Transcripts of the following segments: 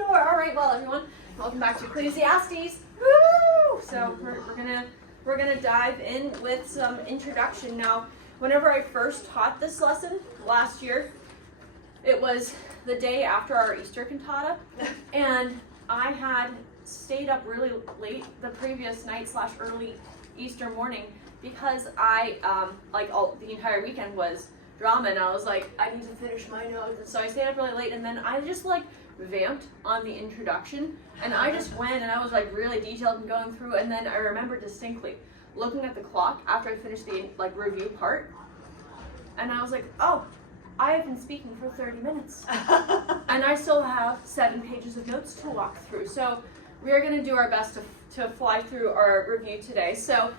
door. All right, well, everyone, welcome back to Ecclesiastes. Woo! So we're gonna dive in with some introduction. Now, whenever I first taught this lesson last year, it was the day after our Easter cantata, and I had stayed up really late the previous night / early Easter morning because I the entire weekend was drama, and I was like, I need to finish my notes, and so I stayed up really late, and then I just vamped on the introduction, and I just went and I was really detailed and going through, and then I remember distinctly looking at the clock after I finished the review part, and I was like, oh, I have been speaking for 30 minutes and I still have 7 pages of notes to walk through. So we are going to do our best to fly through our review today. So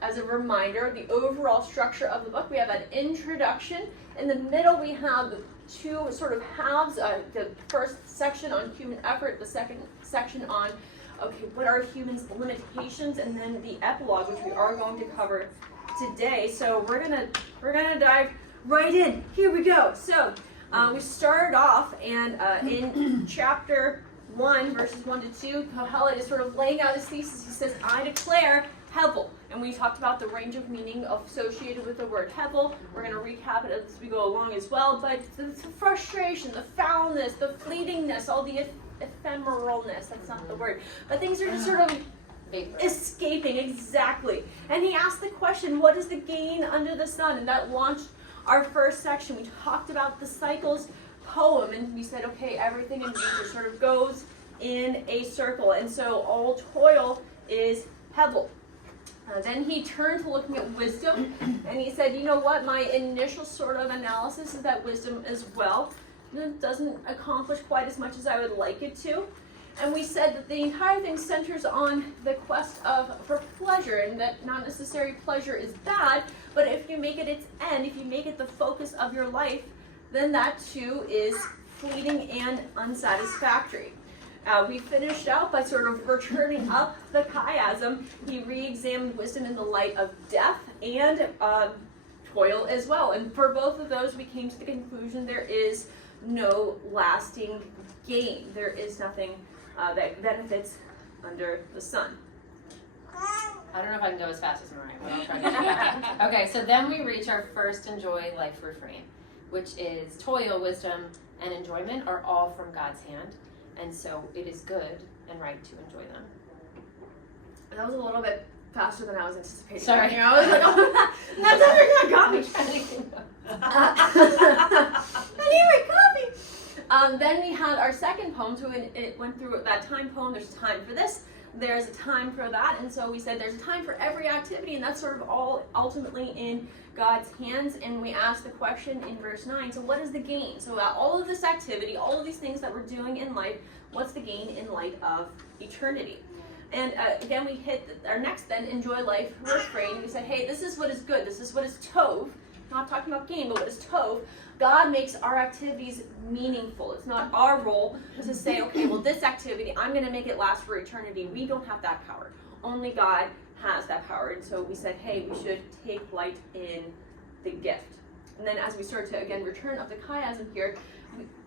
as a reminder, the overall structure of the book, we have an introduction. In the middle, we have the 2 sort of halves. The first section on human effort, the second section on, okay, what are humans' limitations, and then the epilogue, which we are going to cover today. So we're gonna dive right in. Here we go. So we started off, and in chapter 1, verses 1 to 2, Kohelet is sort of laying out his thesis. He says, I declare Hevel. And we talked about the range of meaning associated with the word Hevel. We're going to recap it as we go along as well. But the frustration, the foulness, the fleetingness, all the ephemeralness, that's not the word, but things are just sort of escaping, exactly. And he asked the question, what is the gain under the sun? And that launched our first section. We talked about the cycles poem, and we said, okay, everything in nature sort of goes in a circle, and so all toil is Hevel. Then he turned to looking at wisdom, and he said, you know what, my initial sort of analysis is that wisdom as well doesn't accomplish quite as much as I would like it to. And we said that the entire thing centers on the quest for pleasure, and that not necessarily pleasure is bad, but if you make it its end, if you make it the focus of your life, then that too is fleeting and unsatisfactory. We finished out by sort of returning up the chiasm. He re-examined wisdom in the light of death and toil as well. And for both of those, we came to the conclusion there is no lasting gain. There is nothing that benefits under the sun. I don't know if I can go as fast as Mariah, but I'll try to do that. Okay, so then we reach our first enjoy life refrain, which is toil, wisdom, and enjoyment are all from God's hand, and so it is good and right to enjoy them. That was a little bit faster than I was anticipating. Sorry. I was like, oh, that's everything got me. I need my coffee. Then we had our second poem, so it went through that time poem. There's a time for this, there's a time for that, and so we said there's a time for every activity, and that's sort of all ultimately in God's hands. And we asked the question in verse 9, so what is the gain? So all of this activity, all of these things that we're doing in life, what's the gain in light of eternity? And again, we hit our next then, enjoy life refrain. We said, hey, this is what is good. This is what is tov. Not talking about gain, but what is tov. God makes our activities meaningful. It's not our role to say, okay, well, this activity, I'm going to make it last for eternity. We don't have that power. Only God has that power. And so we said, hey, we should take light in the gift. And then as we start to, again, return up the chiasm here,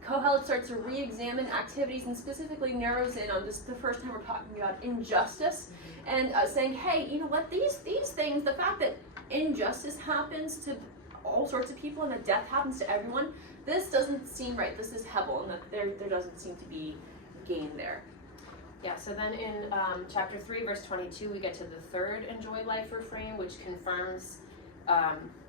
Kohelet starts to re-examine activities and specifically narrows in on this, the first time we're talking about injustice, and saying, hey, you know what, these things, the fact that injustice happens to all sorts of people and that death happens to everyone, this doesn't seem right. This is Hevel, and that there doesn't seem to be gain there. Yeah, so then in chapter 3, verse 22, we get to the third enjoy life refrain, which confirms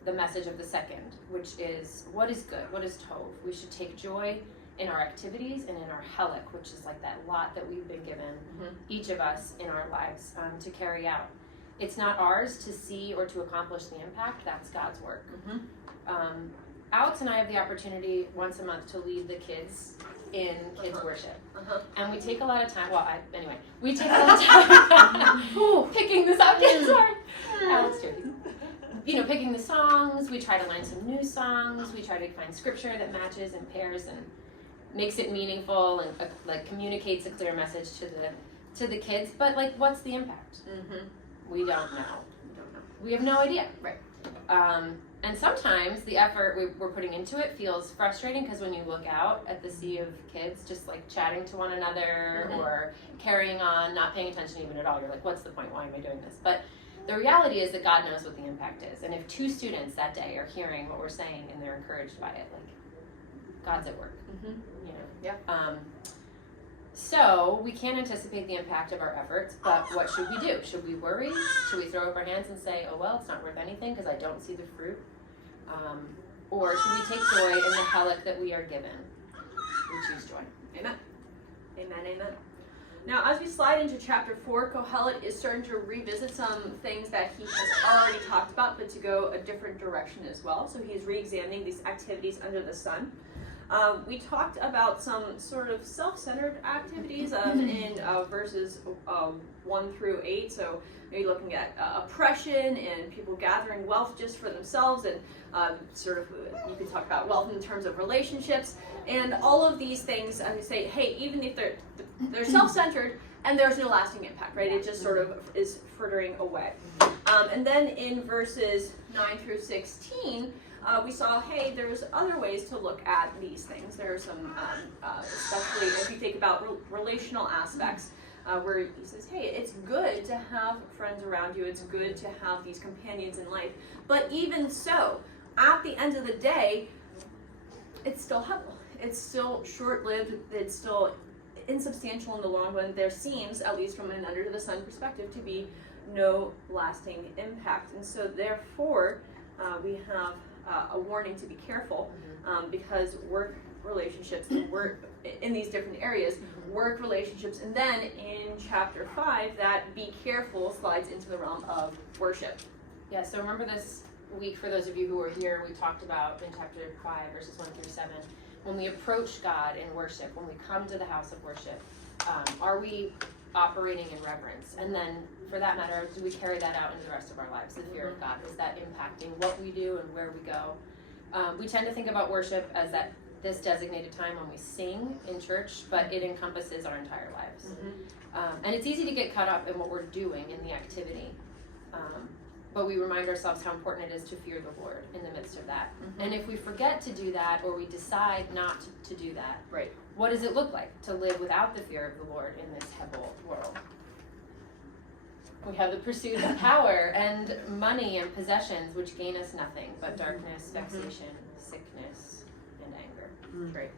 the message of the second, which is, what is good? What is tov? We should take joy in our activities and in our helik, which is like that lot that we've been given, each of us in our lives, to carry out. It's not ours to see or to accomplish the impact. That's God's work. Alex and I have the opportunity once a month to lead the kids in kids worship. And we take a lot of time, we take a lot of time picking this up. Sorry. Alex too. Picking the songs. We try to learn some new songs. We try to find scripture that matches and pairs and makes it meaningful and communicates a clear message to the kids. But what's the impact? We don't know. We have no idea. Right. And sometimes the effort we're putting into it feels frustrating because when you look out at the sea of kids just like chatting to one another or carrying on, not paying attention even at all, you're like, what's the point? Why am I doing this? But the reality is that God knows what the impact is. And if 2 students that day are hearing what we're saying and they're encouraged by it, like, God's at work. You know? Yeah. So we can't anticipate the impact of our efforts, but what should we do? Should we worry? Should we throw up our hands and say, oh, well, it's not worth anything because I don't see the fruit? Or should we take joy in the hellic that we are given? We choose joy. Amen. Amen, amen. Now, as we slide into chapter 4, Kohelet is starting to revisit some things that he has already talked about, but to go a different direction as well. So he's re-examining these activities under the sun. We talked about some sort of self-centered activities in verses 1 through 8. So maybe looking at oppression and people gathering wealth just for themselves, and you can talk about wealth in terms of relationships and all of these things. And we say, hey, even if they're self-centered and there's no lasting impact, right? It just sort of is frittering away. And then in verses 9 through 16. We saw, hey, there's other ways to look at these things. There are some, especially if you think about relational aspects, where he says, hey, it's good to have friends around you. It's good to have these companions in life. But even so, at the end of the day, it's still helpful. It's still short-lived. It's still insubstantial in the long run. There seems, at least from an under-the-sun perspective, to be no lasting impact. And so, therefore, we have a warning to be careful, because work relationships, work in these different areas, work relationships, and then in chapter 5, that be careful slides into the realm of worship. Yeah, so remember this week, for those of you who were here, we talked about in chapter 5, verses 1 through 7, when we approach God in worship, when we come to the house of worship, are we operating in reverence? And then, for that matter, do we carry that out into the rest of our lives? The fear of God, is that impacting what we do and where we go? We tend to think about worship as this designated time when we sing in church, but it encompasses our entire lives. And it's easy to get caught up in what we're doing in the activity, but we remind ourselves how important it is to fear the Lord in the midst of that. And if we forget to do that, or we decide not to do that, right, what does it look like to live without the fear of the Lord in this Hebel world? We have the pursuit of power and money and possessions, which gain us nothing but darkness, vexation, sickness, and anger. Great.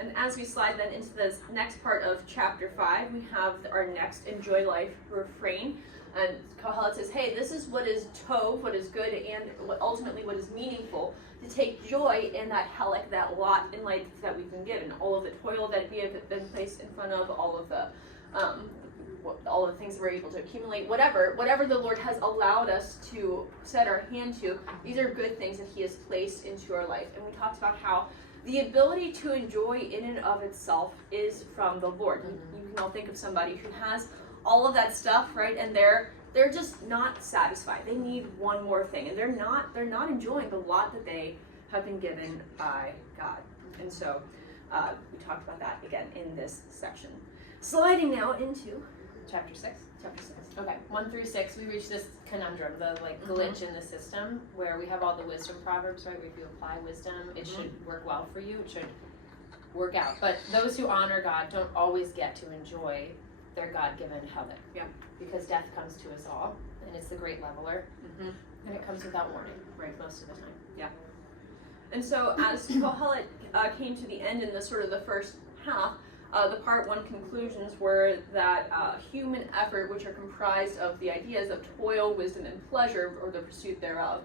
And as we slide then into this next part of chapter 5, we have our next enjoy life refrain. And Kohelet says, hey, this is what is tov, what is good, and ultimately what is meaningful, to take joy in that hellic, that lot in life that we've been given, all of the toil that we have been placed in front of, all of the things we're able to accumulate, whatever the Lord has allowed us to set our hand to, these are good things that he has placed into our life. And we talked about how the ability to enjoy in and of itself is from the Lord. You can all think of somebody who has all of that stuff, right? And they're just not satisfied. They need one more thing, and they're not enjoying the lot that they have been given by God. And so we talked about that again in this section. Sliding now into Chapter 6. chapter 6. Okay, 1 through 6, we reach this conundrum, the glitch in the system, where we have all the wisdom proverbs, right? Where if you apply wisdom, it should work well for you. It should work out. But those who honor God don't always get to enjoy their God-given hellic. Yeah. Because death comes to us all, and it's the great leveler, and it comes without warning, right? Most of the time. Yeah. And so as Kohelet came to the end in the sort of the first half, the part 1 conclusions were that human effort, which are comprised of the ideas of toil, wisdom, and pleasure, or the pursuit thereof,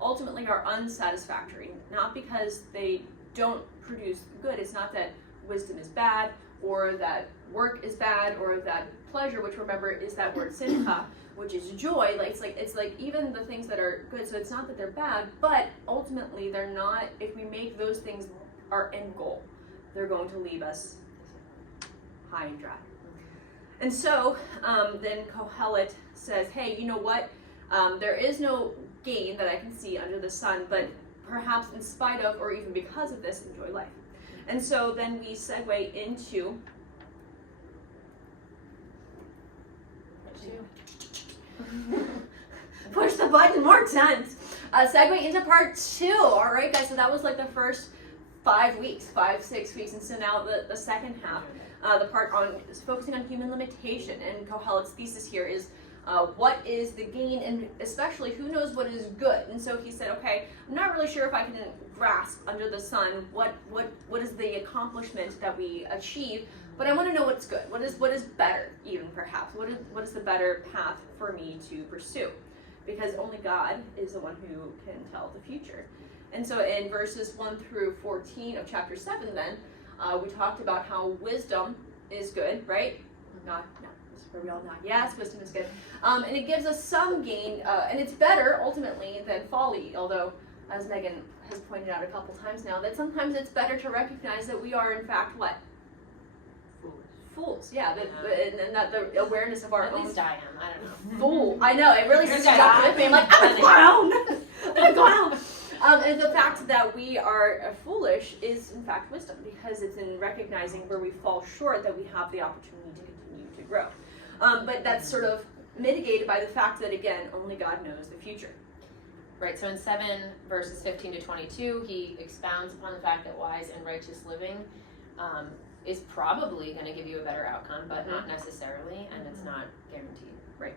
ultimately are unsatisfactory. Not because they don't produce good. It's not that wisdom is bad, or that work is bad, or that pleasure, which remember is that word simcha, which is joy. It's like even the things that are good. So it's not that they're bad, but ultimately they're not. If we make those things our end goal, they're going to leave us high and dry. And so then Kohelet says, hey, you know what? There is no gain that I can see under the sun, but perhaps in spite of, or even because of this, enjoy life. And so then we segue into push the button more times. segue into part 2. All right, guys. So that was like the first 5 weeks, 6 weeks, and so now the second half, the part on is focusing on human limitation. And Kohelet's thesis here is what is the gain, and especially who knows what is good. And so he said, okay, I'm not really sure if I can grasp under the sun what is the accomplishment that we achieve, but I want to know what's good. What is better, even perhaps? What is the better path for me to pursue? Because only God is the one who can tell the future. And so in verses 1 through 14 of chapter 7, then we talked about how wisdom is good, right? Not. Where we all nod. Yes, wisdom is good. And it gives us some gain, and it's better ultimately than folly, although, as Megan has pointed out a couple times now, that sometimes it's better to recognize that we are in fact what? Fools. Yeah, and that the awareness of our At own. least I am. I don't know. Fool. I know, it really You're stuck a with me. I'm like, I'm a clown! I'm a clown! And the fact that we are foolish is in fact wisdom, because it's in recognizing where we fall short that we have the opportunity to continue to grow. But that's sort of mitigated by the fact that, again, only God knows the future. Right, so in 7 verses 15 to 22, he expounds upon the fact that wise and righteous living is probably going to give you a better outcome, but not necessarily, and it's not guaranteed. Right.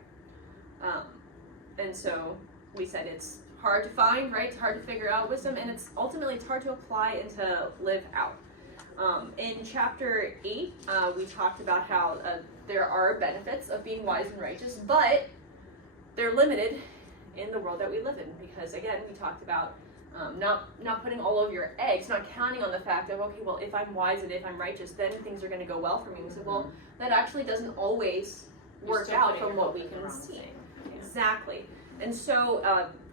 And so we said it's hard to find, right? It's hard to figure out wisdom, and it's hard to apply and to live out. In chapter 8, we talked about how there are benefits of being wise and righteous, but they're limited in the world that we live in, because again, we talked about not putting all of your eggs, not counting on the fact of, okay, well, if I'm wise and if I'm righteous, then things are going to go well for me. We said, well, that actually doesn't always work out from what we can see. Yeah. Exactly. And so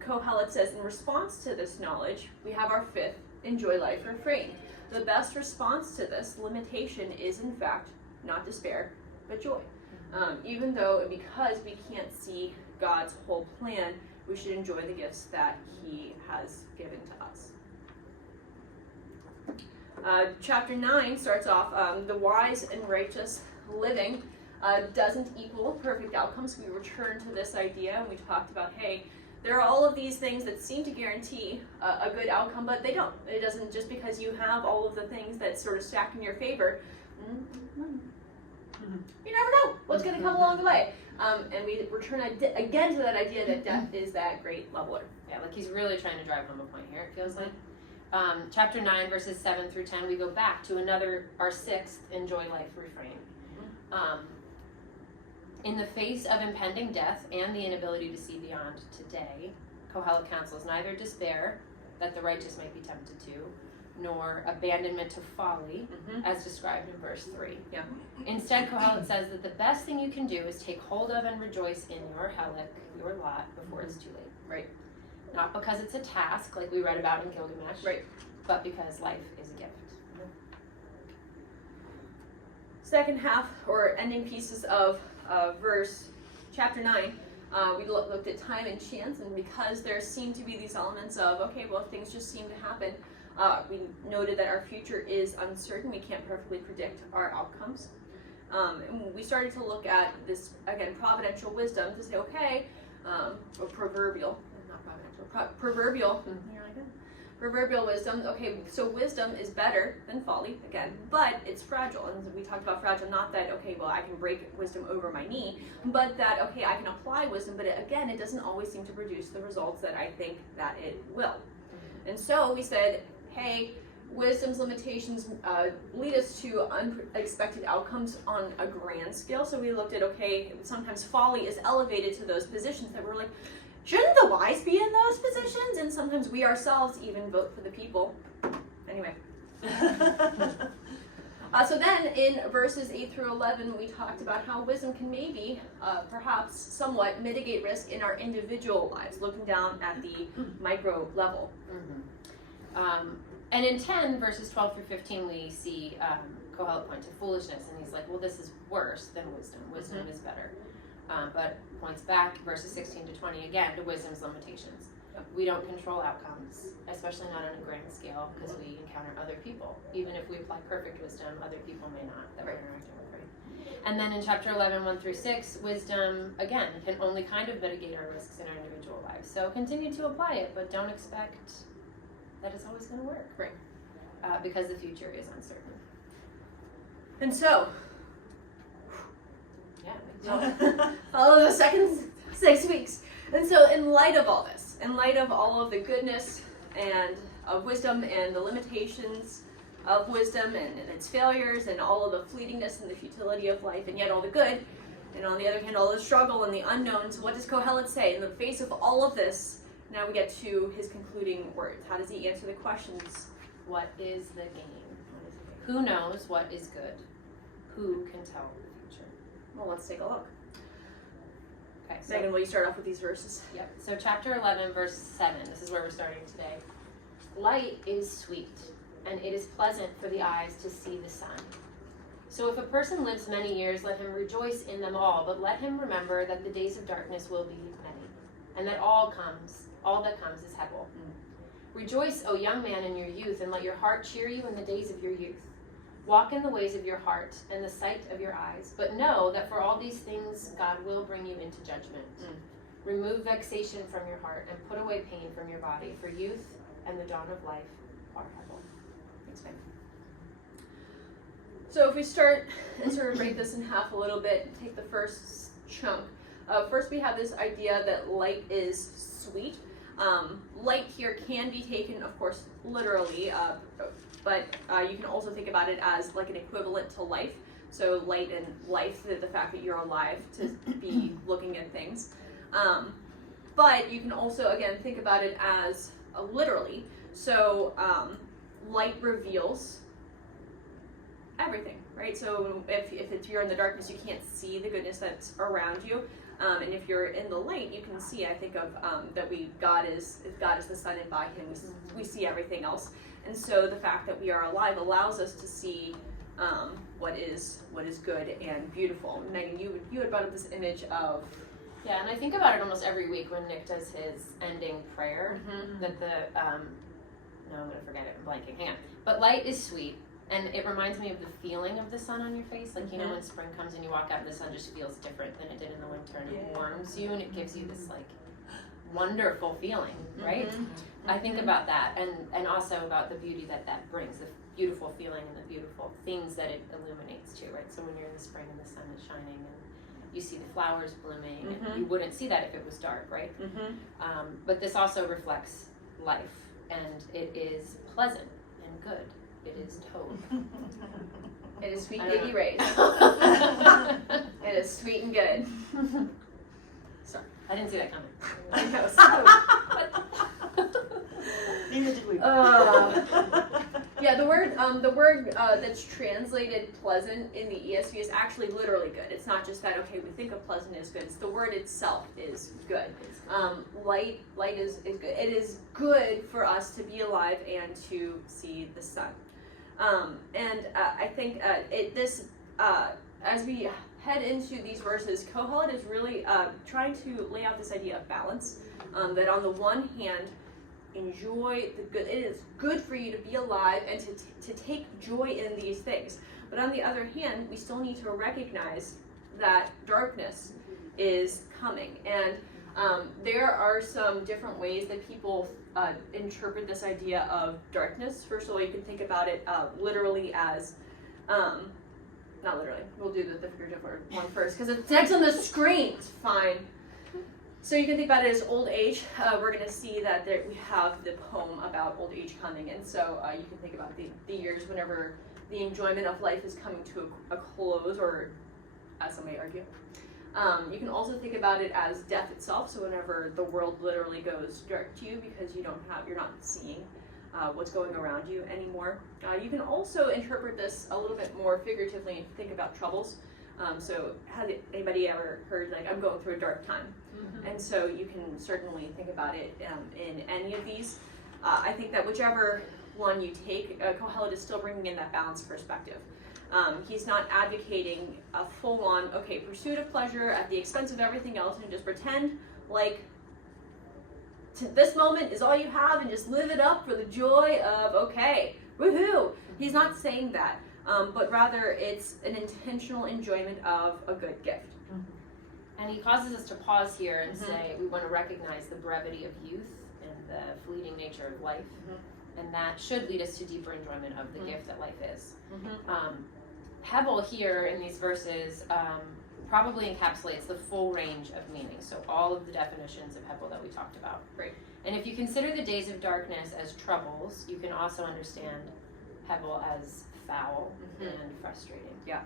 Kohelet says, in response to this knowledge, we have our 5th, enjoy life refrain. The best response to this limitation is, in fact, not despair, but joy. Even though, because we can't see God's whole plan, we should enjoy the gifts that he has given to us. Chapter 9 starts off, the wise and righteous living doesn't equal perfect outcomes. We return to this idea, and we talked about, hey, there are all of these things that seem to guarantee a good outcome, but they don't. It doesn't, just because you have all of the things that sort of stack in your favor, you never know what's going to come along the way. And we return again to that idea that death is that great leveler. Yeah, like he's really trying to drive home a point here, it feels like. Chapter 9, verses 7 through 10, we go back to our 6th enjoy life refrain. In the face of impending death and the inability to see beyond today, Kohelet counsels neither despair, that the righteous might be tempted to, nor abandonment to folly, as described in verse 3. Yeah. Instead, Kohelet says that the best thing you can do is take hold of and rejoice in your helik, your lot, before it's too late. Right. Not because it's a task, like we read about in Gilgamesh, Right. but because life is a gift. Second half, or ending pieces of chapter 9, we looked at time and chance, and because there seem to be these elements of, okay, well, things just seem to happen, we noted that our future is uncertain. We can't perfectly predict our outcomes. And we started to look at this, again, providential wisdom to say, okay, or proverbial, not providential, proverbial, you're like, proverbial wisdom, okay, so wisdom is better than folly, again, but it's fragile. And we talked about fragile, not that, okay, well, I can break wisdom over my knee, but that, okay, I can apply wisdom, but again, it doesn't always seem to produce the results that I think that it will. And so we said, hey, wisdom's limitations lead us to unexpected outcomes on a grand scale. So we looked at, okay, sometimes folly is elevated to those positions that we're like, shouldn't the wise be in those positions? And sometimes we ourselves even vote for the people. Anyway. So then in verses 8 through 11, we talked about how wisdom can maybe, perhaps somewhat mitigate risk in our individual lives, looking down at the micro level. And in 10, verses 12 through 15, we see Kohelet point to foolishness, and he's like, well, this is worse than wisdom. Wisdom is better. But points back, verses 16 to 20, again, to wisdom's limitations. We don't control outcomes, especially not on a grand scale, because we encounter other people. Even if we apply perfect wisdom, other people may not that we're interacting with, right? And then in chapter 11, 1 through 6, wisdom, again, can only kind of mitigate our risks in our individual lives. So continue to apply it, but don't expect that it's always going to work. Right. Because the future is uncertain. And so, Yeah. all of the second 6 weeks. And so in light of all this, in light of all of the goodness and of wisdom and the limitations of wisdom and its failures and all of the fleetingness and the futility of life and yet all the good, and on the other hand all the struggle and the unknowns, what does Kohelet say? In the face of all of this, now we get to his concluding words. How does he answer the questions? What is the gain? Who knows what is good? Who can tell the future? Well, let's take a look. Okay, so Megan, will you start off with these verses? Yep. So chapter 11, verse 7, this is where we're starting today. Light is sweet, and it is pleasant for the eyes to see the sun. So if a person lives many years, let him rejoice in them all, but let him remember that the days of darkness will be many, and that all that comes is Hebel. Rejoice, O young man, in your youth, and let your heart cheer you in the days of your youth. Walk in the ways of your heart and the sight of your eyes, but know that for all these things God will bring you into judgment. Remove vexation from your heart and put away pain from your body, for youth and the dawn of life are Hebel. Thanks, Ben. So if we start and sort of break this in half a little bit, take the first chunk. First we have this idea that light is sweet. Light here can be taken, of course, literally, but you can also think about it as like an equivalent to life. So light and life, the fact that you're alive to be looking at things. But you can also, again, think about it as literally. So light reveals everything, right? So if you're in the darkness, you can't see the goodness that's around you. And if you're in the light, you can see, I think of that God is the sun, and by him we see everything else. And so the fact that we are alive allows us to see what is good and beautiful. Megan, you had brought up this image of... Yeah, and I think about it almost every week when Nick does his ending prayer, that the, no, I'm going to forget it, I'm blanking, hang on. But light is sweet, and it reminds me of the feeling of the sun on your face. Like, you know, when spring comes and you walk out and the sun just feels different than it did in the winter, and it warms you, and it gives you this, like, wonderful feeling, right? I think about that, and also about the beauty that brings, the beautiful feeling and the beautiful things that it illuminates too, right? So when you're in the spring and the sun is shining and you see the flowers blooming, and you wouldn't see that if it was dark, right? But this also reflects life, and it is pleasant and good. It is tov. It is sweet baby rays. It is sweet and good. Sorry. I didn't see that coming. I know, Neither did we. yeah, the word that's translated pleasant in the ESV is actually literally good. It's not just that, okay, we think of pleasant as good. It's the word itself is good. Light is good. It is good for us to be alive and to see the sun. I think as we head into these verses, Kohelet is really trying to lay out this idea of balance. That on the one hand, enjoy the good. It is good for you to be alive and to take joy in these things. But on the other hand, we still need to recognize that darkness is coming. And there are some different ways that people interpret this idea of darkness. First of all, you can think about it literally as, not literally, we'll do the figurative one first, because it's next on the screen. It's fine. So you can think about it as old age. We're going to see that we have the poem about old age coming, and so you can think about the years whenever the enjoyment of life is coming to a close, or as some may argue. You can also think about it as death itself, so whenever the world literally goes dark to you because you're not seeing what's going around you anymore. You can also interpret this a little bit more figuratively and think about troubles. So has anybody ever heard, like, I'm going through a dark time? And so you can certainly think about it in any of these. I think that whichever one you take, Kohelet is still bringing in that balanced perspective. He's not advocating a full-on, pursuit of pleasure at the expense of everything else, and just pretend like this moment is all you have and just live it up for the joy of, okay, woohoo. He's not saying that, but rather it's an intentional enjoyment of a good gift. And he causes us to pause here and say we want to recognize the brevity of youth and the fleeting nature of life, and that should lead us to deeper enjoyment of the gift that life is. Hebel here in these verses probably encapsulates the full range of meaning, so all of the definitions of Hebel that we talked about. Right. And if you consider the days of darkness as troubles, you can also understand Hebel as foul and frustrating. Yeah.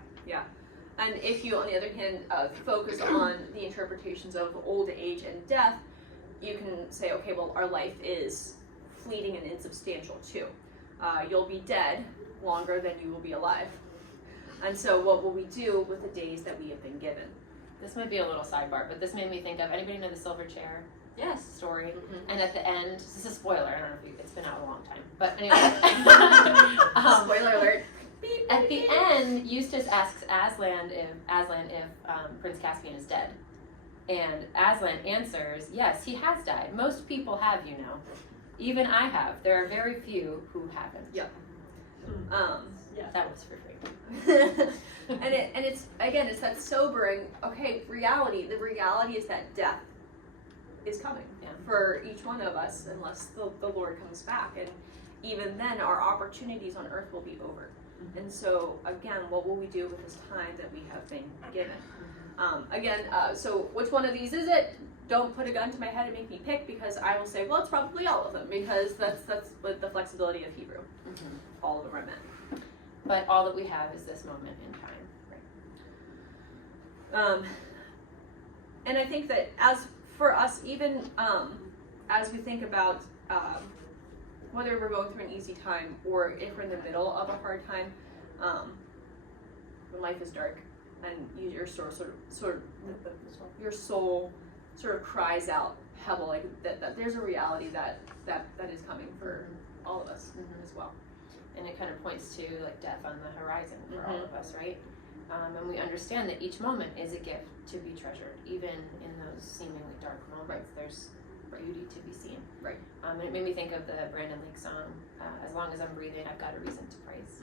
And if you, on the other hand, focus on the interpretations of old age and death, you can say, okay, well, our life is fleeting and insubstantial too. You'll be dead longer than you will be alive. And so what will we do with the days that we have been given? This might be a little sidebar, but this made me think of, anybody know the silver chair story? And at the end, this is a spoiler, I don't know if it's been out a long time, but anyway. Spoiler alert. At the end, Eustace asks Aslan if Prince Caspian is dead. And Aslan answers, yes, he has died. Most people have, you know. Even I have. There are very few who haven't. Yep. That was for free. and it's again, it's that sobering, okay, reality. The reality is that death is coming for each one of us unless the Lord comes back. And even then, our opportunities on earth will be over. And so, again, what will we do with this time that we have been given? So which one of these is it? Don't put a gun to my head and make me pick, because I will say, well, it's probably all of them, because that's what the flexibility of Hebrew. All of them are meant. But all that we have is this moment in time. And I think that as for us, even as we think about whether we're going through an easy time or if we're in the middle of a hard time, when life is dark and your soul your soul sort of cries out, Hebel, like that there's a reality that is coming for all of us as well. And it kind of points to like death on the horizon for all of us, right? And we understand that each moment is a gift to be treasured, even in those seemingly dark moments. There's beauty to be seen. Right. And it made me think of the Brandon Lake song, As Long As I'm Breathing, I've Got a Reason to Praise.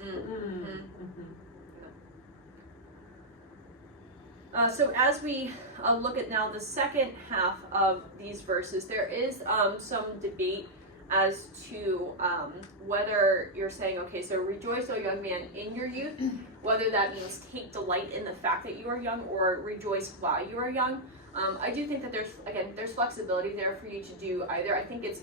So as we look at now the second half of these verses, there is some debate as to whether you're saying, okay, so rejoice, O young man, in your youth, whether that means take delight in the fact that you are young or rejoice while you are young. I do think that there's flexibility there for you to do either. I think it's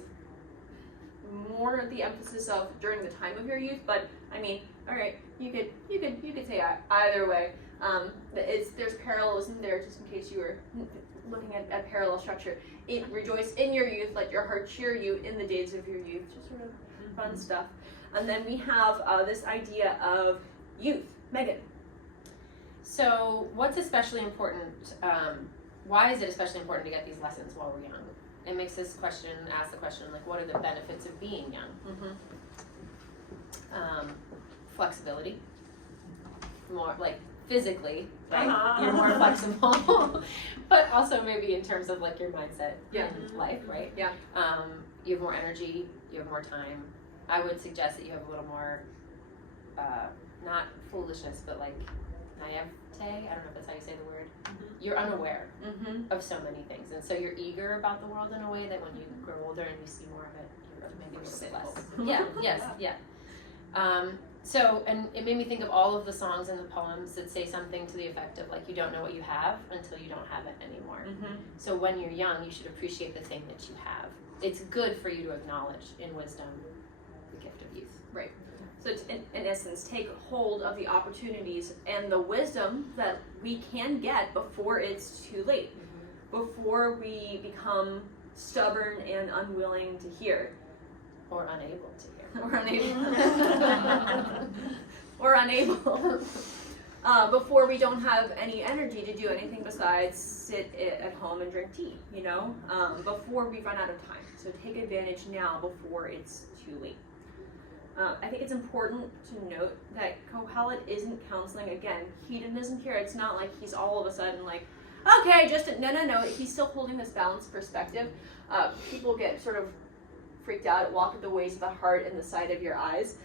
more the emphasis of during the time of your youth, but I mean, all right, you could say either way. There's parallelism there, just in case you were looking at parallel structure. Rejoice in your youth, let your heart cheer you in the days of your youth, just sort of fun stuff. And then we have this idea of youth. Megan. So what's especially important, why is it especially important to get these lessons while we're young? It makes ask the question, like, what are the benefits of being young? Flexibility, more like physically, right? You're more flexible, but also maybe in terms of like your mindset in life, right? Yeah. You have more energy, you have more time. I would suggest that you have a little more, not foolishness, but like naivete. I don't know if that's how you say the word. You're unaware of so many things, and so you're eager about the world in a way that when you grow older and you see more of it, you're maybe a little bit less. So, and it made me think of all of the songs and the poems that say something to the effect of like, you don't know what you have until you don't have it anymore. So when you're young, you should appreciate the thing that you have. It's good for you to acknowledge in wisdom the gift of youth. Right. So it's in essence, take hold of the opportunities and the wisdom that we can get before it's too late, before we become stubborn and unwilling to hear. Or unable to hear. Or unable. Before we don't have any energy to do anything besides sit at home and drink tea, before we run out of time. So take advantage now before it's too late. I think it's important to note that Kohelet isn't counseling, again, hedonism here. It's not like he's all of a sudden like, okay, just no. He's still holding this balanced perspective. People get sort of freaked out at walk the ways of the heart and the sight of your eyes.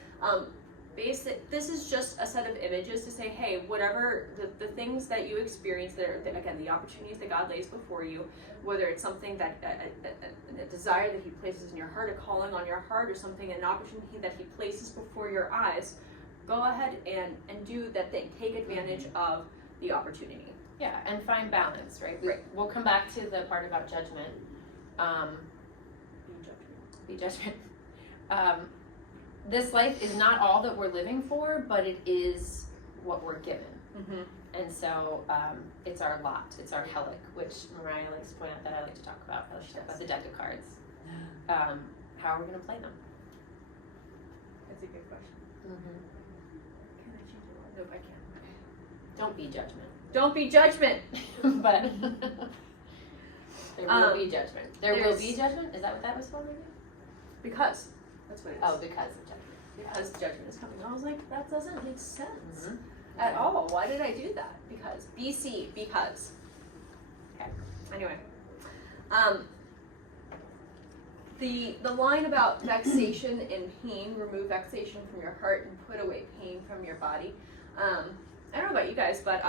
This is just a set of images to say, hey, whatever the things that you experience, again, the opportunities that God lays before you, whether it's something that a desire that He places in your heart, a calling on your heart, or something, an opportunity that He places before your eyes, go ahead and do that thing. Take advantage of the opportunity. Yeah, and find balance, right? We'll come back to the part about judgment. Be judgment. This life is not all that we're living for, but it is what we're given. Mm-hmm. And so it's our lot, it's our helic, which Mariah likes to point out that I like to talk about. I like to talk about the deck of cards. How are we going to play them? That's a good question. Mm-hmm. Can I change it? Nope, I can't. Don't be judgment. Don't be judgment. But there will be judgment. There will be judgment? Is that what that was for, maybe? Because. That's what it is. Oh, because of judgment. Because judgment is coming. I was like, that doesn't make sense at all. Why did I do that? Because. BC, because. Okay. Anyway. The line about vexation and pain, remove vexation from your heart and put away pain from your body. I don't know about you guys, but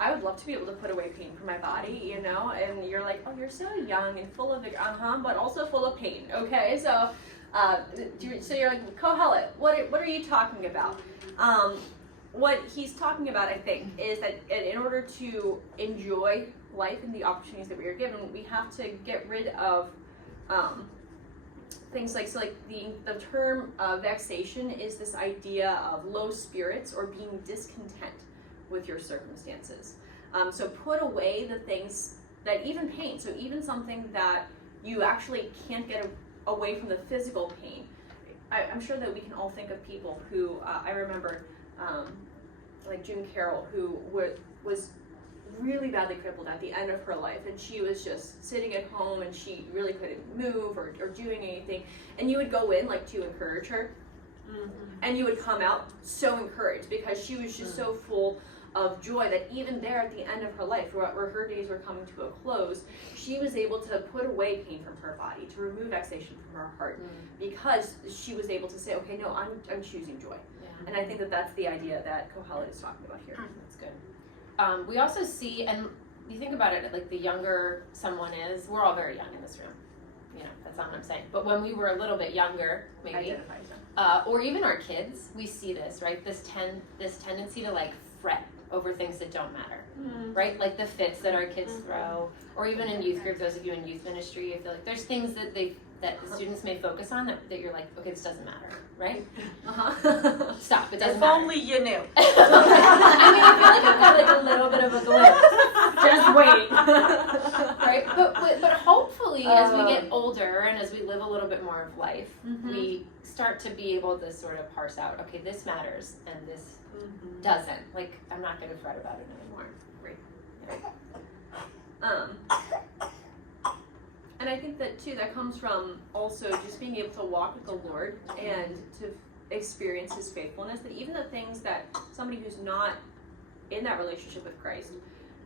I would love to be able to put away pain from my body, you know? And you're like, oh, you're so young and full of vigor, but also full of pain, okay? So, so you're like, Kohelet, what are you talking about? What he's talking about, I think, is that in order to enjoy life and the opportunities that we are given, we have to get rid of things like, the term vexation is this idea of low spirits or being discontent with your circumstances. So put away the things that even pain, so even something that you actually can't get away from the physical pain. I'm sure that we can all think of people who, I remember, like June Carroll, who was really badly crippled at the end of her life, and she was just sitting at home and she really couldn't move or doing anything, and you would go in like to encourage her, and you would come out so encouraged because she was just so full of joy that even there at the end of her life, where her days were coming to a close, she was able to put away pain from her body, to remove vexation from her heart, because she was able to say, okay, no, I'm choosing joy. And I think that that's the idea that Kohelet is talking about here. That's good. We also see, and you think about it, like the younger someone is, we're all very young in this room. You know, that's not what I'm saying. But when we were a little bit younger, maybe, or even our kids, we see this, right? This tendency to like fret over things that don't matter, right? Like the fits that our kids throw, or even in youth group, those of you in youth ministry, I feel like there's things that the students may focus on that you're like, okay, this doesn't matter, right? Stop, it doesn't if matter. only you knew. I mean, I feel like I've got like a little bit of a glimpse. Just wait. Right? But hopefully as we get older and as we live a little bit more of life, we start to be able to sort of parse out, okay, this matters and this doesn't. Like, I'm not going to fret about it anymore. Right. And I think that too, that comes from also just being able to walk with the Lord and to experience His faithfulness, that even the things that somebody who's not in that relationship with Christ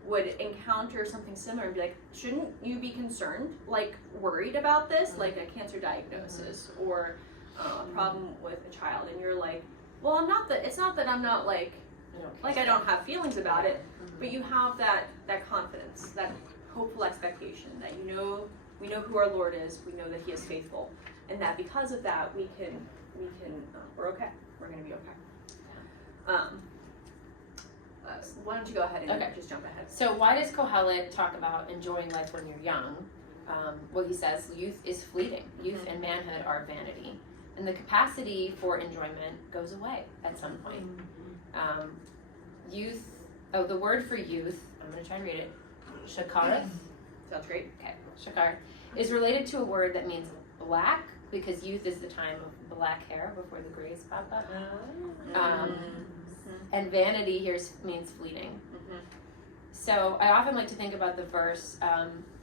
would encounter something similar and be like, shouldn't you be concerned, like worried about this, like a cancer diagnosis or a problem with a child, and you're like, well, I'm not that, it's not that I'm not like I don't have feelings about it, but you have that confidence, that hopeful expectation that we know who our Lord is, we know that He is faithful, and that because of that we can we're okay. We're going to be okay. Why don't you go ahead and just jump ahead? So why does Kohelet talk about enjoying life when you're young? Well, he says youth is fleeting. Youth and manhood are vanity, and the capacity for enjoyment goes away at some point. Youth. Oh, the word for youth. I'm going to try and read it. Shakareth. Sounds great. Okay, Shakar is related to a word that means black, because youth is the time of black hair before the grays pop up. And vanity here means fleeting. So I often like to think about the verse,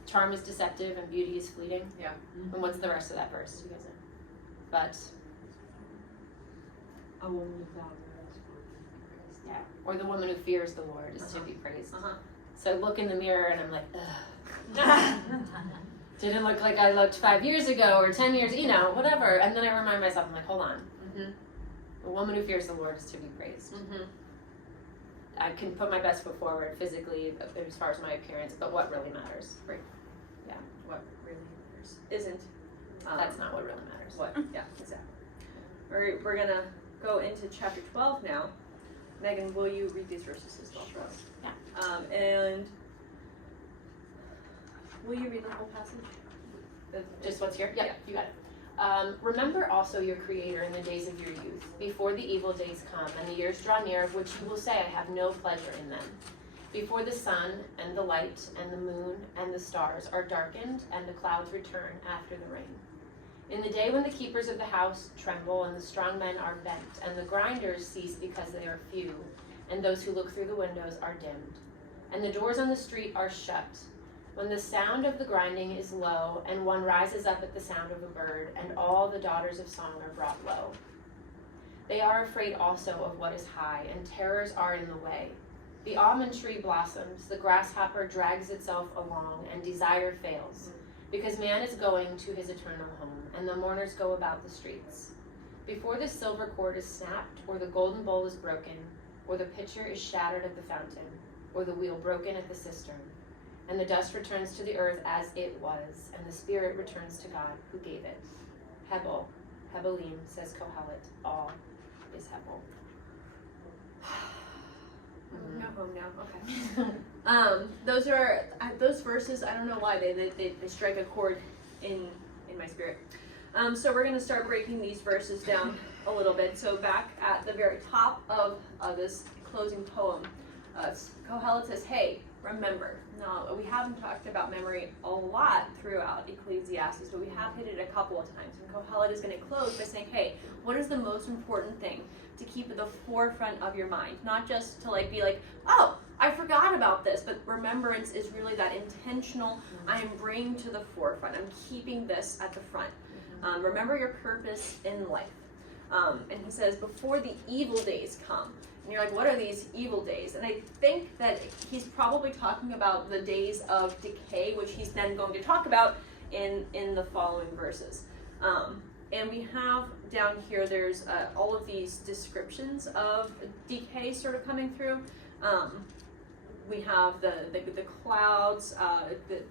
charm is deceptive and beauty is fleeting. Yeah. And what's the rest of that verse? You guys know? But A woman without rest. yeah, or the woman who fears the Lord is to be praised. So I look in the mirror and I'm like, ugh. Didn't look like I looked 5 years ago or 10 years, whatever. And then I remind myself, I'm like, hold on. A woman who fears the Lord is to be praised. I can put my best foot forward physically as far as my appearance, but what really matters? Right. Yeah, what really matters Isn't. That's not what really matters. What? Yeah, exactly. We're going to go into chapter 12 now. Megan, will you read these verses as well for us? Yeah. And will you read the whole passage? Just what's here? Yeah, you got it. Remember also your Creator in the days of your youth, before the evil days come and the years draw near, of which you will say, I have no pleasure in them. Before the sun and the light and the moon and the stars are darkened and the clouds return after the rain. In the day when the keepers of the house tremble and the strong men are bent and the grinders cease because they are few and those who look through the windows are dimmed and the doors on the street are shut, when the sound of the grinding is low and one rises up at the sound of a bird and all the daughters of song are brought low. They are afraid also of what is high and terrors are in the way. The almond tree blossoms, the grasshopper drags itself along and desire fails. Because man is going to his eternal home, and the mourners go about the streets. Before the silver cord is snapped, or the golden bowl is broken, or the pitcher is shattered at the fountain, or the wheel broken at the cistern, and the dust returns to the earth as it was, and the spirit returns to God who gave it. Hebel, Hebelim, says Kohelet, all is Hebel. No home now. Okay. Those verses. I don't know why they strike a chord in my spirit. So we're going to start breaking these verses down a little bit. So back at the very top of this closing poem, Kohelet says, "Hey, remember." Now we haven't talked about memory a lot throughout Ecclesiastes, but we have hit it a couple of times. And Kohelet is going to close by saying, "Hey, what is the most important thing to keep at the forefront of your mind? Not just to be like, oh, I forgot about this, but remembrance is really that intentional. I am bringing to the forefront. I'm keeping this at the front. Remember your purpose in life." And he says, before the evil days come. And you're like, what are these evil days? And I think that he's probably talking about the days of decay, which he's then going to talk about in the following verses. And we have down here, there's all of these descriptions of decay sort of coming through. We have the clouds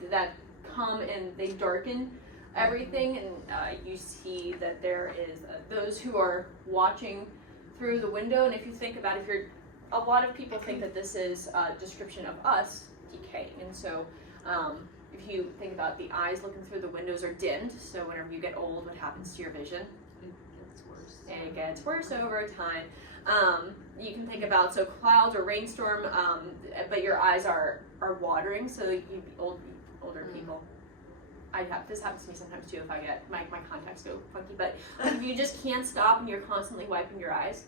that come and they darken everything, and you see that there is those who are watching through the window. And if you think about it, a lot of people think that this is a description of us decaying, and so if you think about the eyes looking through the windows are dimmed, so whenever you get old, what happens to your vision? It gets worse. And it gets worse over time. You can think about clouds or rainstorm, but your eyes are watering, so you'd be older people. This happens to me sometimes too if I get my contacts go funky, but if you just can't stop and you're constantly wiping your eyes.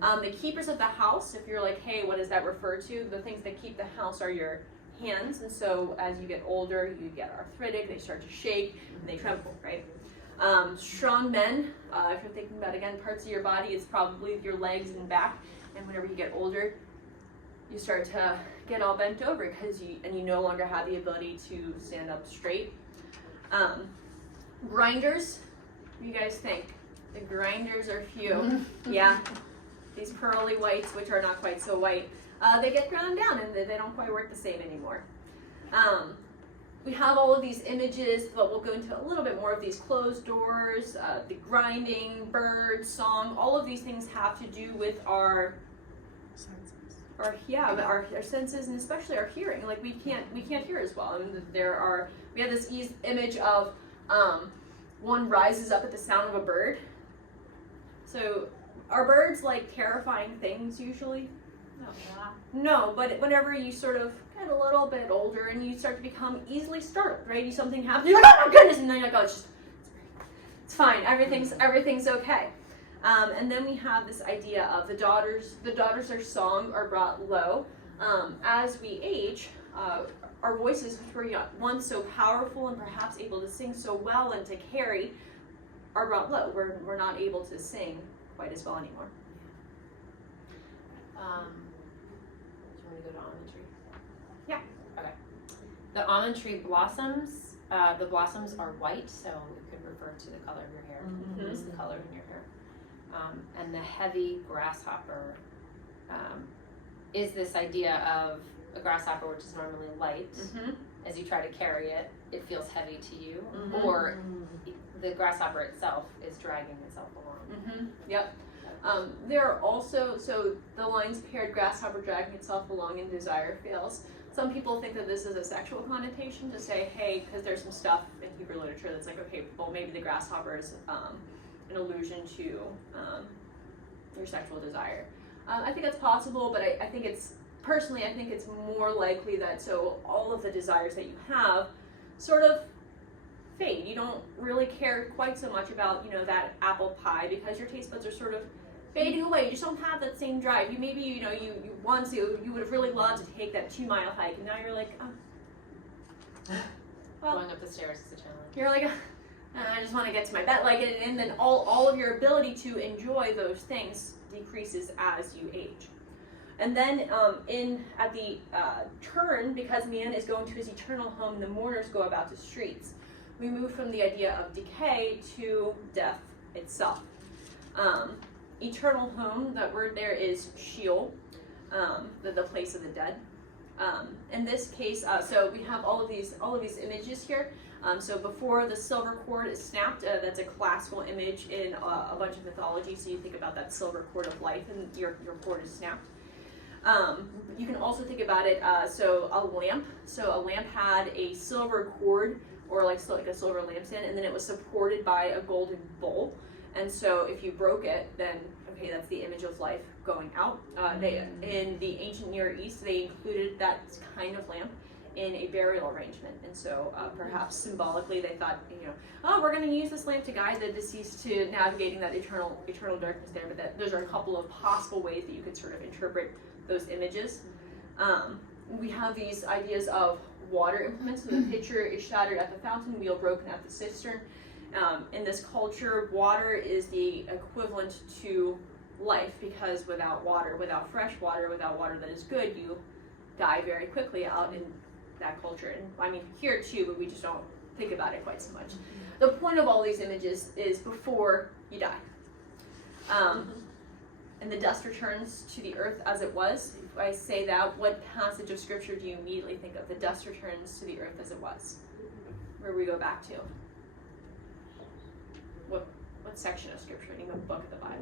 The keepers of the house, if you're like, hey, what does that refer to? The things that keep the house are your hands, and so as you get older, you get arthritic, they start to shake, and they tremble, right? Strong men, if you're thinking about, again, parts of your body, it's probably your legs and back, and whenever you get older, you start to get all bent over because you no longer have the ability to stand up straight. Grinders, what do you guys think? The grinders are few. Yeah, these pearly whites, which are not quite so white, they get ground down and they don't quite work the same anymore. We have all of these images, but we'll go into a little bit more of these closed doors, the grinding, birds, song. All of these things have to do with our senses, and especially our hearing. Like we can't hear as well. And we have this image of one rises up at the sound of a bird. So are birds like terrifying things usually? No, but whenever you sort of get a little bit older and you start to become easily startled, right? Something happens, you're like, oh my goodness, and then you're like, oh, it's fine, everything's okay. And then we have this idea of the daughters their song are brought low. As we age, our voices, which were once so powerful and perhaps able to sing so well and to carry, are brought low. We're not able to sing quite as well anymore. Do you want to go to almond tree? Yeah. The almond tree blossoms. The blossoms are white, so it could refer to the color of your hair. Mhm. It's the color in your hair. And the heavy grasshopper is this idea of a grasshopper, which is normally light. Mhm. As you try to carry it, it feels heavy to you, Mhm. or the grasshopper itself is dragging itself along. Yep. There are also, so the lines paired grasshopper dragging itself along and desire fails. Some people think that this is a sexual connotation to say, hey, because there's some stuff in Hebrew literature that's like, okay, well, maybe the grasshopper is an allusion to your sexual desire. I think that's possible, but I think it's, personally, I think it's more likely that so all of the desires that you have sort of fade. You don't really care quite so much about, that apple pie because your taste buds are sort of fading away. You just don't have that same drive. You maybe, you once you would have really loved to take that 2-mile hike, and now you're like, well, Going up the stairs is a challenge. you're like, I just want to get to my bed. And then all of your ability to enjoy those things decreases as you age. And then at the turn, because man is going to his eternal home and the mourners go about the streets, we move from the idea of decay to death itself. Eternal home, that word there is Sheol, the place of the dead. In this case, so we have all of these images here. So before the silver cord is snapped, that's a classical image in a bunch of mythology. So you think about that silver cord of life, and your cord is snapped. You can also think about it, so a lamp. So a lamp had a silver cord, or like a silver lampstand, and then it was supported by a golden bowl. And so if you broke it, then, okay, that's the image of life going out. In the ancient Near East, they included that kind of lamp in a burial arrangement. And so perhaps symbolically they thought, we're going to use this lamp to guide the deceased to navigating that eternal darkness there. But those are a couple of possible ways that you could sort of interpret those images. We have these ideas of water implements. So the pitcher is shattered at the fountain, wheel broken at the cistern. In this culture, water is the equivalent to life, because without water, without fresh water, without water that is good, you die very quickly out in that culture. And I mean here too, but we just don't think about it quite so much. The point of all these images is before you die. And the dust returns to the earth as it was. If I say that, what passage of scripture do you immediately think of? The dust returns to the earth as it was. Where we go back to? What section of scripture? In the book of the Bible?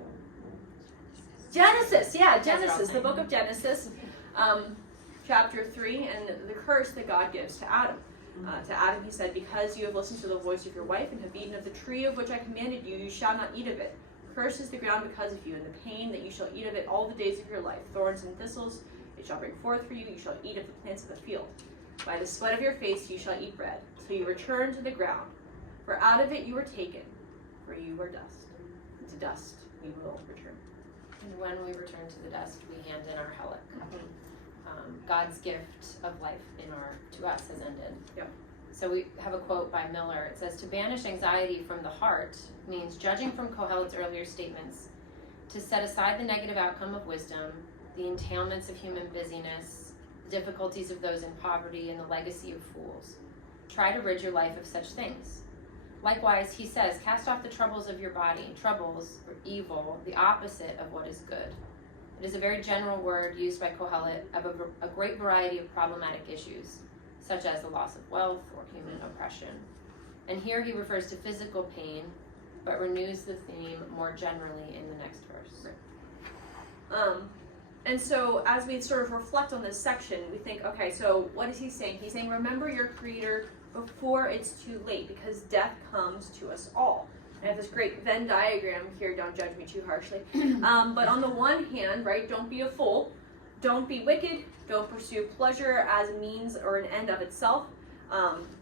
Genesis, yeah, Genesis, the book of Genesis, chapter 3, and the curse that God gives to Adam. To Adam he said, because you have listened to the voice of your wife and have eaten of the tree of which I commanded you, you shall not eat of it. Cursed is the ground because of you, and the pain that you shall eat of it all the days of your life. Thorns and thistles it shall bring forth for you, you shall eat of the plants of the field. By the sweat of your face you shall eat bread, till you return to the ground. For out of it you were taken, for you are dust, and to dust you will return. And when we return to the dust, we hand in our helek. God's gift of life to us has ended. Yep. So we have a quote by Miller. It says, to banish anxiety from the heart means judging from Kohelet's earlier statements, to set aside the negative outcome of wisdom, the entailments of human busyness, the difficulties of those in poverty, and the legacy of fools. Try to rid your life of such things. Likewise, he says, cast off the troubles of your body. Troubles, or evil, the opposite of what is good. It is a very general word used by Kohelet of a great variety of problematic issues, such as the loss of wealth or human oppression. And here he refers to physical pain, but renews the theme more generally in the next verse. And so as we sort of reflect on this section, we think, okay, so what is he saying? He's saying, remember your Creator before it's too late, because death comes to us all. I have this great Venn diagram here, don't judge me too harshly. But on the one hand, right, don't be a fool, don't be wicked, don't pursue pleasure as a means or an end of itself.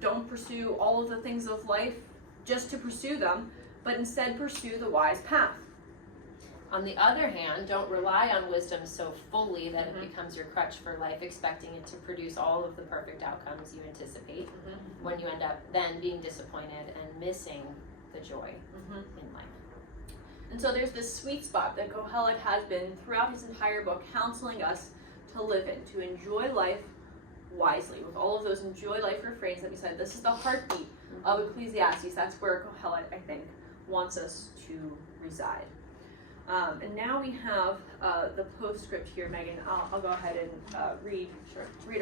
Don't pursue all of the things of life just to pursue them, but instead pursue the wise path. On the other hand, don't rely on wisdom so fully that it becomes your crutch for life, expecting it to produce all of the perfect outcomes you anticipate, when you end up then being disappointed and missing the joy in life. And so there's this sweet spot that Kohelet has been throughout his entire book counseling us to live in, to enjoy life wisely. With all of those enjoy life refrains that we said, this is the heartbeat of Ecclesiastes. That's where Kohelet, I think, wants us to reside. And now we have the postscript here, Megan. I'll go ahead and read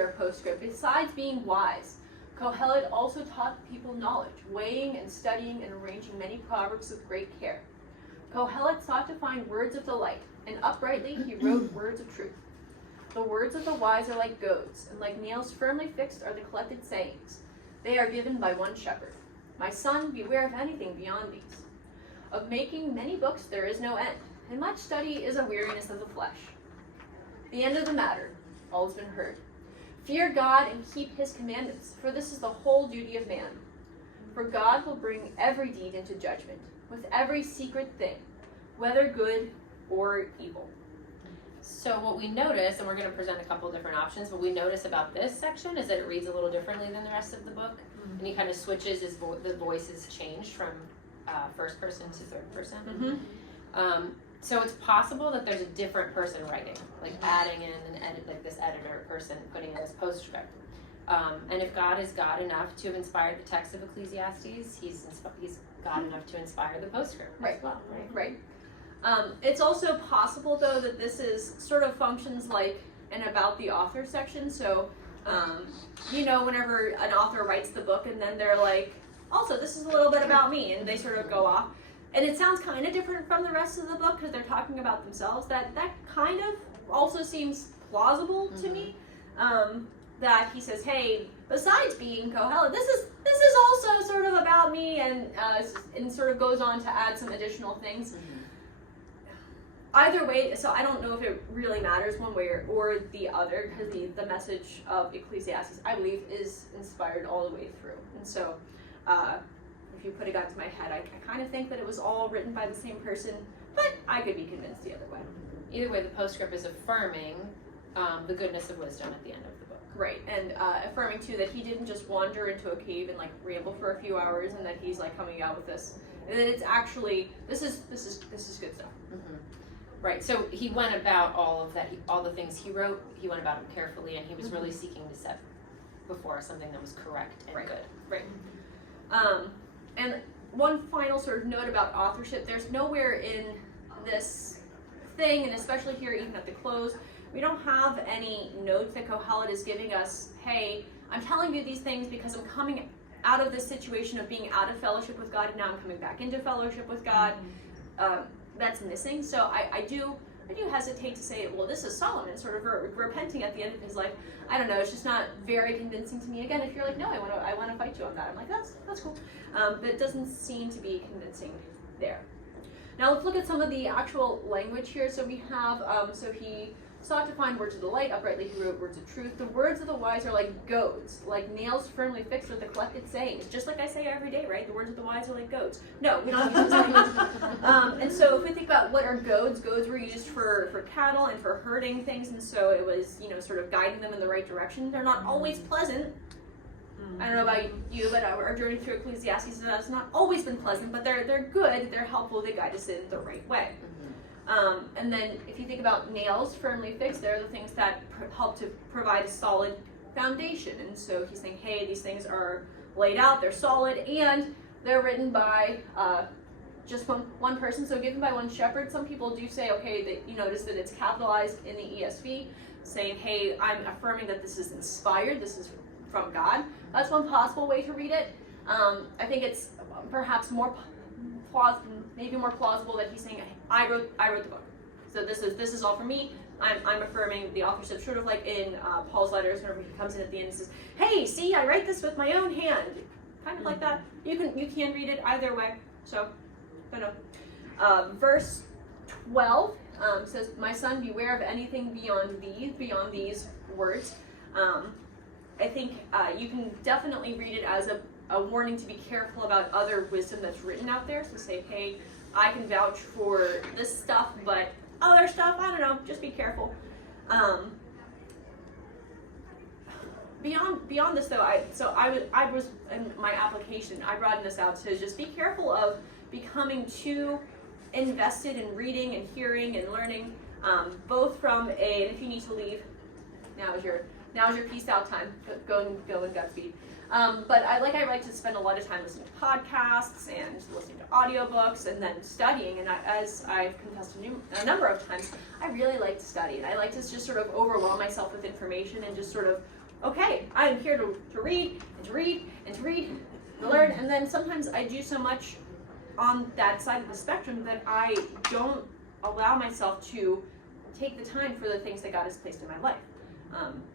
our postscript. Besides being wise, Kohelet also taught people knowledge, weighing and studying and arranging many proverbs with great care. Kohelet sought to find words of delight, and uprightly he wrote words of truth. The words of the wise are like goads, and like nails firmly fixed are the collected sayings. They are given by one shepherd. My son, beware of anything beyond these. Of making many books there is no end, and much study is a weariness of the flesh. The end of the matter, all has been heard. Fear God and keep his commandments, for this is the whole duty of man. For God will bring every deed into judgment, with every secret thing, whether good or evil. So what we notice, and we're going to present a couple different options, what we notice about this section is that it reads a little differently than the rest of the book, and he kind of switches the voice is changed from first person to third person. So it's possible that there's a different person writing, like adding in an edit, like this editor person putting in this postscript. And if God is God enough to have inspired the text of Ecclesiastes, he's God enough to inspire the postscript as well, right? Right. It's also possible, though, that this is sort of functions like an about the author section. So, whenever an author writes the book and then they're like, also, this is a little bit about me, and they sort of go off. And it sounds kind of different from the rest of the book because they're talking about themselves. That kind of also seems plausible to me. That he says, hey, besides being Kohelet, this is also sort of about me, and sort of goes on to add some additional things. Either way, so I don't know if it really matters one way or the other, because the message of Ecclesiastes, I believe, is inspired all the way through. And so, if you put a gun to my head, I kind of think that it was all written by the same person, but I could be convinced the other way. Either way, the postscript is affirming the goodness of wisdom at the end of the book. Right, and affirming too that he didn't just wander into a cave and like ramble for a few hours, and that he's like coming out with this, and that it's actually this is good stuff. Right, so he went about all of that, all the things he wrote, he went about them carefully, and he was really seeking to set before something that was correct and good. Right. And one final sort of note about authorship, there's nowhere in this thing, and especially here even at the close, we don't have any notes that Kohelet is giving us, hey, I'm telling you these things because I'm coming out of this situation of being out of fellowship with God, and now I'm coming back into fellowship with God. That's missing. So I do hesitate to say, well, this is Solomon sort of repenting at the end of his life. I don't know. It's just not very convincing to me. Again, if you're like, no, I want to fight you on that, I'm like, that's cool. But it doesn't seem to be convincing there. Now let's look at some of the actual language here. So we have, so he sought to find words of delight, uprightly he wrote words of truth. The words of the wise are like goads, like nails firmly fixed with the collected sayings. Just like I say every day, right? The words of the wise are like goads. No, we don't use those things. And so if we think about what are goads were used for cattle and for herding things, and so it was, sort of guiding them in the right direction. They're not always pleasant. I don't know about you, but our journey through Ecclesiastes has not always been pleasant, but they're good, they're helpful, they guide us in the right way. And then if you think about nails firmly fixed, they're the things that help to provide a solid foundation. And so he's saying, hey, these things are laid out, they're solid, and they're written by just one person, so given by one shepherd. Some people do say, okay, that you notice that it's capitalized in the ESV, saying, hey, I'm affirming that this is inspired, this is from God. That's one possible way to read it. I think it's perhaps maybe more plausible that he's saying, I wrote the book. So this is all for me. I'm affirming the authorship, sort of like in Paul's letters, whenever he comes in at the end and says, hey, see, I write this with my own hand. Kind of like that. You can read it either way. So, I don't know. Verse 12 says, my son, beware of anything beyond these words. I think you can definitely read it as a warning to be careful about other wisdom that's written out there. So say, hey, I can vouch for this stuff, but other stuff, I don't know, just be careful. Beyond this though, I was in my application, I broadened this out to just be careful of becoming too invested in reading and hearing and learning, both from and if you need to leave, now's your peace out time. Go with Godspeed. But I like to spend a lot of time listening to podcasts and listening to audiobooks and then studying. And as I've confessed a number of times, I really like to study. And I like to just sort of overwhelm myself with information and just sort of, okay, I'm here to read and to read and to read, to learn. And then sometimes I do so much on that side of the spectrum that I don't allow myself to take the time for the things that God has placed in my life.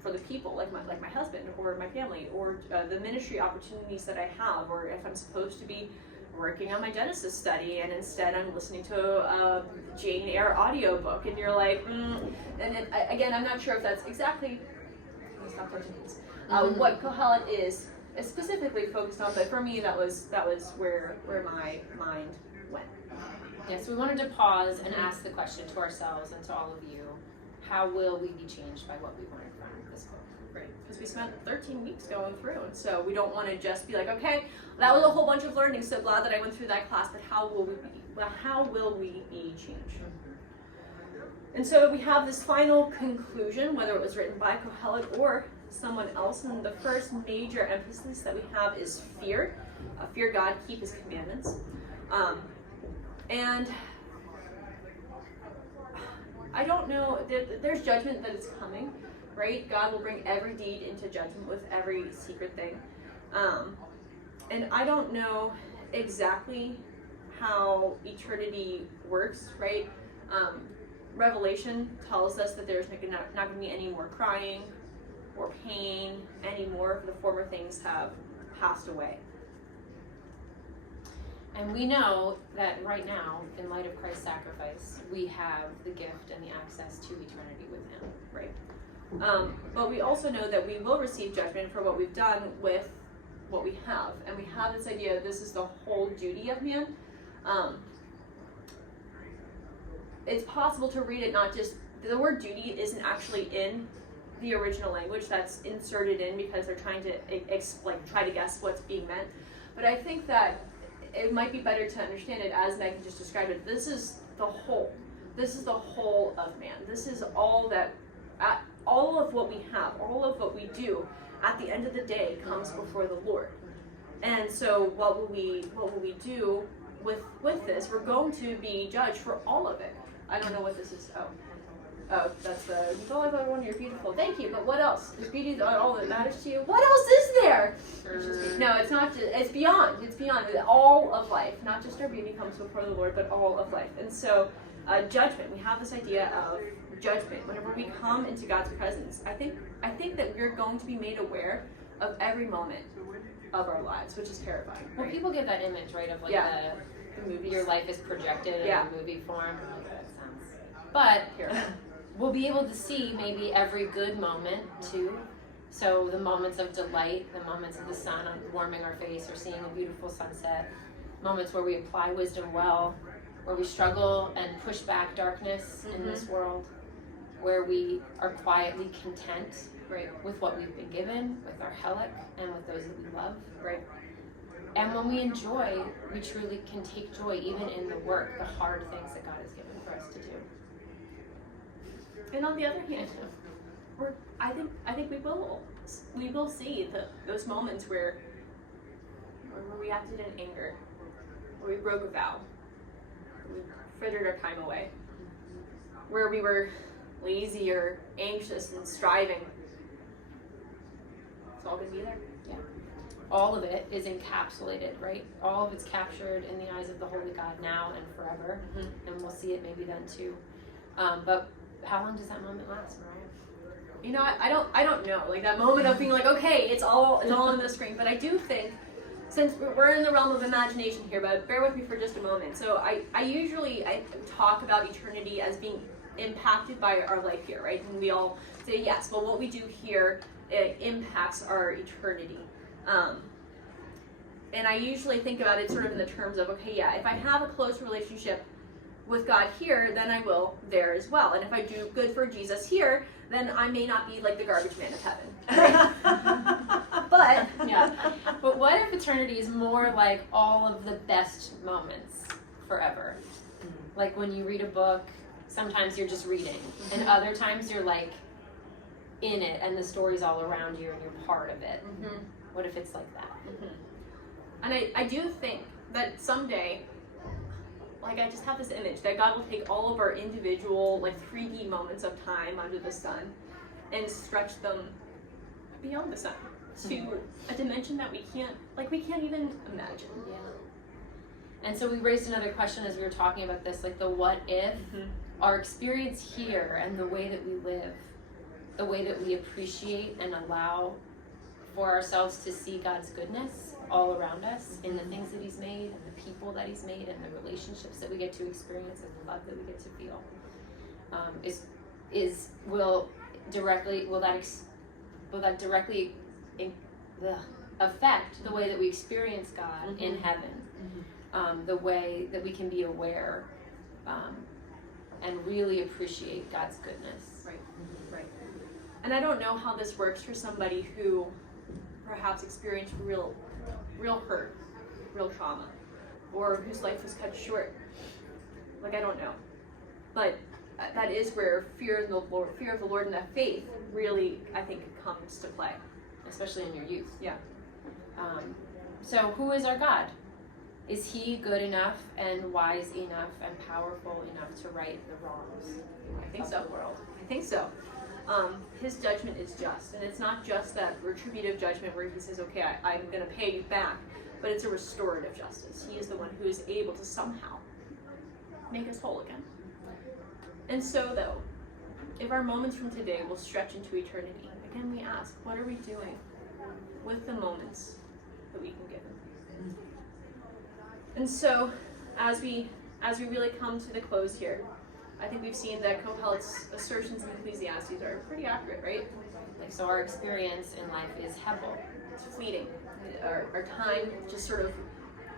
For the people like my husband or my family or the ministry opportunities that I have, or if I'm supposed to be working on my Genesis study and instead I'm listening to a Jane Eyre audiobook, and you're like, again, I'm not sure if that's exactly what Kohelet is specifically focused on, but for me that was where my mind went. Yes, we wanted to pause and ask the question to ourselves and to all of you: how will we be changed by what we learned from this book? Right, because we spent 13 weeks going through, and so we don't want to just be like, okay, that was a whole bunch of learning, so glad that I went through that class, but how will we be changed? And so we have this final conclusion, whether it was written by Kohelet or someone else, and the first major emphasis that we have is fear. Fear God, keep his commandments. And I don't know, there's judgment that is coming, right? God will bring every deed into judgment with every secret thing. And I don't know exactly how eternity works, right? Revelation tells us that there's not going to be any more crying or pain anymore. The former things have passed away. And we know that right now, in light of Christ's sacrifice, we have the gift and the access to eternity with him. Right. But we also know that we will receive judgment for what we've done with what we have. And we have this idea that this is the whole duty of man. It's possible to read it not just, the word duty isn't actually in the original language, that's inserted in because they're trying to try to guess what's being meant. But I think that it might be better to understand it as Megan just described it. This is the whole. This is the whole of man. This is all of what we have, all of what we do at the end of the day comes before the Lord. And so what will we do with this? We're going to be judged for all of it. I don't know what this is. Oh, that's the oh, I thought one, you're beautiful. Thank you, but what else? Is beauty all that matters to you? What else is there? No, it's not just, it's beyond all of life. Not just our beauty comes before the Lord, but all of life. And so judgment, we have this idea of judgment. Whenever we come into God's presence, I think that we're going to be made aware of every moment of our lives, which is terrifying. Well, people get that image, right, of like the movie, your life is projected in a movie form. Like, that sounds. But we'll be able to see maybe every good moment too. So the moments of delight, the moments of the sun warming our face or seeing a beautiful sunset, moments where we apply wisdom well, where we struggle and push back darkness in this world, where we are quietly content with what we've been given, with our helek, and with those that we love. Right. And when we enjoy, we truly can take joy even in the work, the hard things that God has given for us to do. And on the other hand, I think we will see those moments where we acted in anger, where we broke a vow, where we frittered our time away, where we were lazy or anxious and striving. It's all going to be there. Yeah. All of it is encapsulated, right? All of it's captured in the eyes of the Holy God now and forever, and we'll see it maybe then too. But how long does that moment last, Mariah? You know, I don't know. Like that moment of being like, okay, it's all on the screen. But I do think, since we're in the realm of imagination here, but bear with me for just a moment. So I usually talk about eternity as being impacted by our life here, right? And we all say yes. Well, what we do here impacts our eternity. And I usually think about it sort of in the terms of, okay, yeah, if I have a close relationship with God here, then I will there as well. And if I do good for Jesus here, then I may not be like the garbage man of heaven. Right? But what if eternity is more like all of the best moments forever? Like when you read a book, sometimes you're just reading, and other times you're like in it and the story's all around you and you're part of it? Mm-hmm. What if it's like that? And I do think that someday, like, I just have this image that God will take all of our individual, like, 3D moments of time under the sun and stretch them beyond the sun to a dimension that we can't even imagine. Yeah. And so we raised another question as we were talking about this, like the what if, our experience here and the way that we live, the way that we appreciate and allow for ourselves to see God's goodness all around us in the things that He's made and the people that He's made and the relationships that we get to experience and the love that we get to feel, will that directly affect the way that we experience God in heaven, the way that we can be aware and really appreciate God's goodness. Right. And I don't know how this works for somebody who perhaps experienced real hurt, real trauma, or whose life was cut short. Like, I don't know. But that is where fear of the Lord and that faith really, I think, comes to play. Especially in your youth. Yeah. So who is our God? Is He good enough and wise enough and powerful enough to right the wrongs I think of the world? I think so. His judgment is just, and it's not just that retributive judgment where He says, okay, I'm going to pay you back, but it's a restorative justice. He is the one who is able to somehow make us whole again. And so, though, if our moments from today will stretch into eternity, again we ask, what are we doing with the moments that we can give Him? And so, as we really come to the close here, I think we've seen that Kohelet's assertions in Ecclesiastes are pretty accurate, right? Like, so our experience in life is Hebel. It's fleeting. Our time just sort of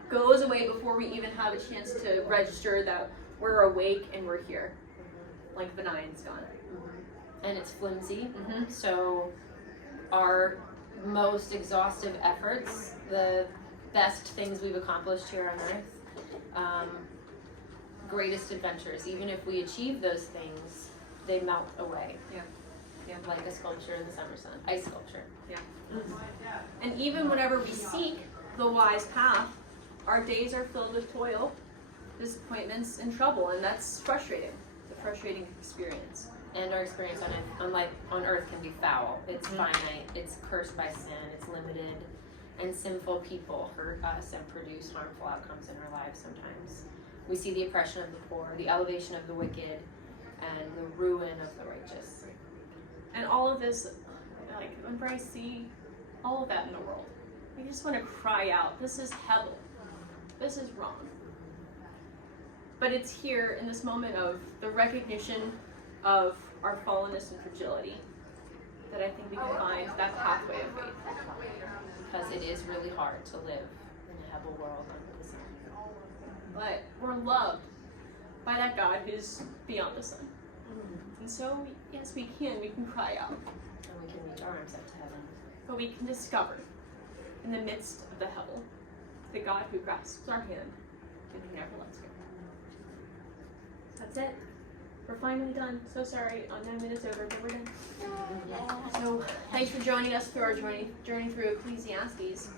goes away before we even have a chance to register that we're awake and we're here. Like the nine's gone. And it's flimsy. So our most exhaustive efforts, the best things we've accomplished here on earth, greatest adventures, even if we achieve those things, they melt away. Yeah. Like a sculpture in the summer sun, ice sculpture. Yeah. And even whenever we seek the wise path, our days are filled with toil, disappointments, and trouble, and that's frustrating. It's a frustrating experience. And our experience on earth can be foul. It's finite, it's cursed by sin, it's limited, and sinful people hurt us and produce harmful outcomes in our lives sometimes. We see the oppression of the poor, the elevation of the wicked, and the ruin of the righteous. And all of this, like, whenever I see all of that in the world, I just want to cry out, this is hell. This is wrong. But it's here in this moment of the recognition of our fallenness and fragility that I think we can find that pathway of faith. Because it is really hard to live in a Hebel world under the sun. But we're loved by that God who's beyond the sun. And so, yes, we can cry out. And we can reach our arms up to heaven. But we can discover, in the midst of the Hebel, the God who grasps our hand and who never lets go. That's it. We're finally done. So sorry, 9 minutes over, but we're done. So, thanks for joining us through our journey through Ecclesiastes.